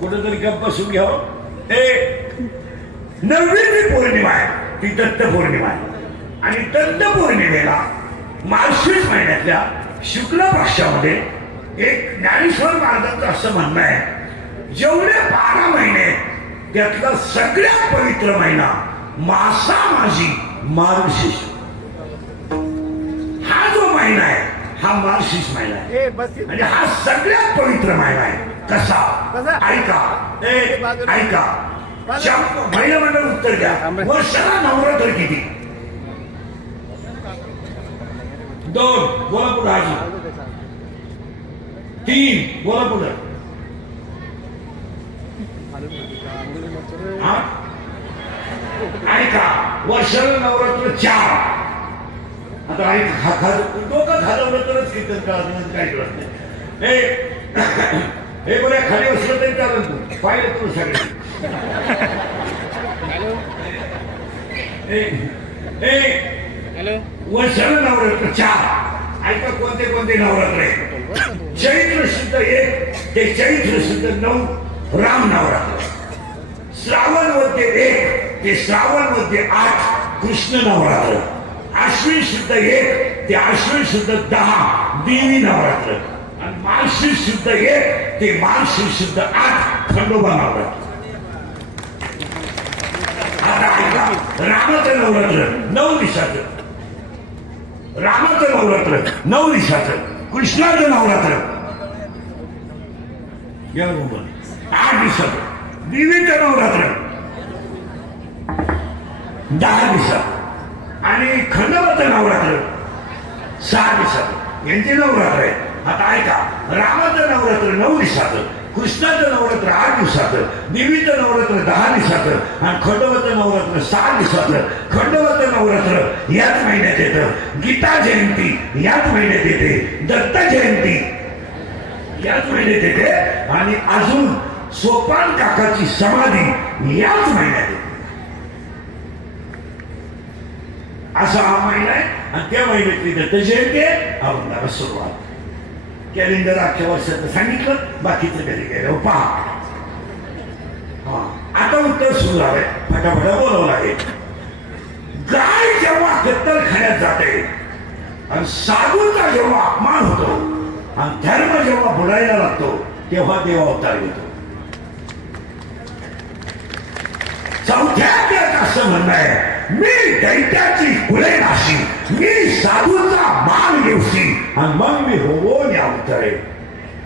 कुठेतरी गप्प बसून घ्यावं. ए नववी पौर्णिमा आहे. ती दत्त पौर्णिमा आहे. आणि दत्त पौर्णिमेला मार्गशीर्ष महिन्यातल्या शुक्ल पक्षामध्ये एक ज्ञानेश्वर महाराजांचं असं म्हणणं आहे जेवढे बारा महिने त्यातला सगळ्यात पवित्र महिना मासा माझी मार्गशीर्ष हा जो महिना आहे हा मार्गशीर्ष महिना आहे. ए बस. म्हणजे हा सगळ्यात पवित्र महिना आहे. कसा? ऐका. ऐका. महिला मंडळ उत्तर द्या. वर्षाला नवरात्र किती? दोन. बोला पुढे हाजी तीन. बोला पुढे हा? ऐका. वर्षाला नवरात्र चार. आता ऐक. हा खा डोकं घालवलं तरच कीर्तन काय कळत नाही. हे बऱ्या खाली बसलं तरी चालेल तू. पाहिलं तू सगळे. ए, ए, हॅलो? वर्षाला नवरात्र चार ऐका कोणते कोणते नवरात्र आहे? चैत्र शुद्ध एक ते चैत्र शुद्ध नऊ राम नवरात्र. श्रावणमध्ये एक ते श्रावणमध्ये आठ कृष्ण नवरात्र. आश्विन शुद्ध एक ते आश्विन शुद्ध दहा देवी नवरात्र. आणि मार्गशीर्ष शुद्ध एक ते मार्गशीर्ष शुद्ध आठ खंडोबा लावला रामाचं नवरात्र नऊ दिवसाचं. रामाचं नवरात्र नऊ दिवसाचं. कृष्णाचं नवरात्र. आठ दिवसाचं. देवीचं नवरात्र. दहा दिवसात आणि खंडोबाचं नवरात्र. सहा दिवसात यांचे नवरात्र आहे. आता ऐका रामाचं नवरात्र नऊ दिवसाचं कृष्णाचं नवरात्र आठ दिवसाचं देवीचं नवरात्र दहा दिवसाचं आणि खंडोबाचं नवरात्र सहा दिवसाचं. खंडोबाचं नवरात्र याच महिन्यात येतं. गीता जयंती याच महिन्यात येते. दत्त जयंती याच महिन्यात येते. आणि अजून सोपान काकाची समाधी याच महिन्यात येते. असा हा महिना आहे. आणि त्या महिन्यातली दत्त जयंती आहे. सुरुवात. कॅलेंडर अख्ख्या वर्षाचं सांगितलं बाकीचं घरी गेलं पहा. हा. आता उत्तर सुरू झालंय. फटाफटा बोलावं लागेल. गाय जेव्हा कत्तलखान्यात जाते आणि साधूचा जेव्हा अपमान होतो आणि धर्म जेव्हा बुडायला लागतो तेव्हा देवा अवतार घेतो. चौथ्या असं म्हणणं आहे मी दैत्याची फुले नाशी मी साधूचा मान घेऊशी आणि मग मी होऊन या उतरे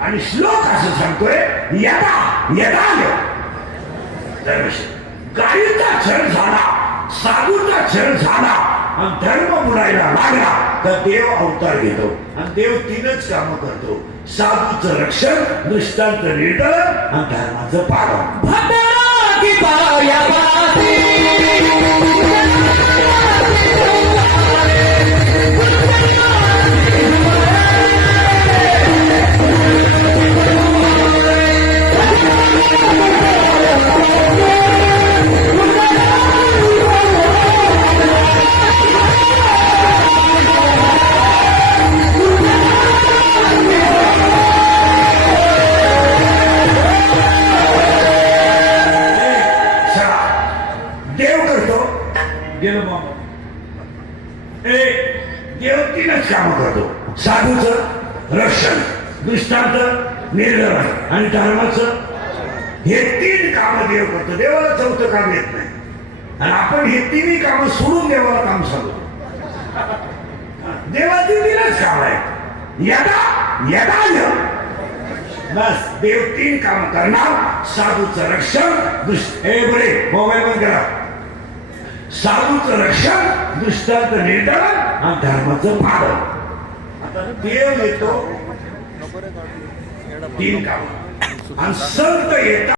आणि श्लोक असं सांगतोय यदा यदा य. धर्मश- गायीचा झाला साधूचा क्षण झाला आणि धर्म बुडायला लागला तर देव अवतार घेतो. आणि देव तीनच काम करतो. साधूचं रक्षण दृष्टांत निर्दळन आणि धर्माचं पालन. हे देवतीनच काम करतो. साधूचं रक्षण दृष्टांत निर्णय आणि धर्माचं हे तीन काम देव करतो. देवाला चौथं काम येत नाही. आणि आपण हे तिन्ही काम सोडून देवाला काम सांगतो देवाची तीनच काम आहे यदा यदा बस देव तीन काम करणार. साधूचं रक्षण दृष्ट हे बरे मोबाईल बंद करा. साधूचं रक्षण दृष्टांत निर्धारण आणि धर्माचं पालन. आता देव येतो. तीन काम. आणि संत येतात.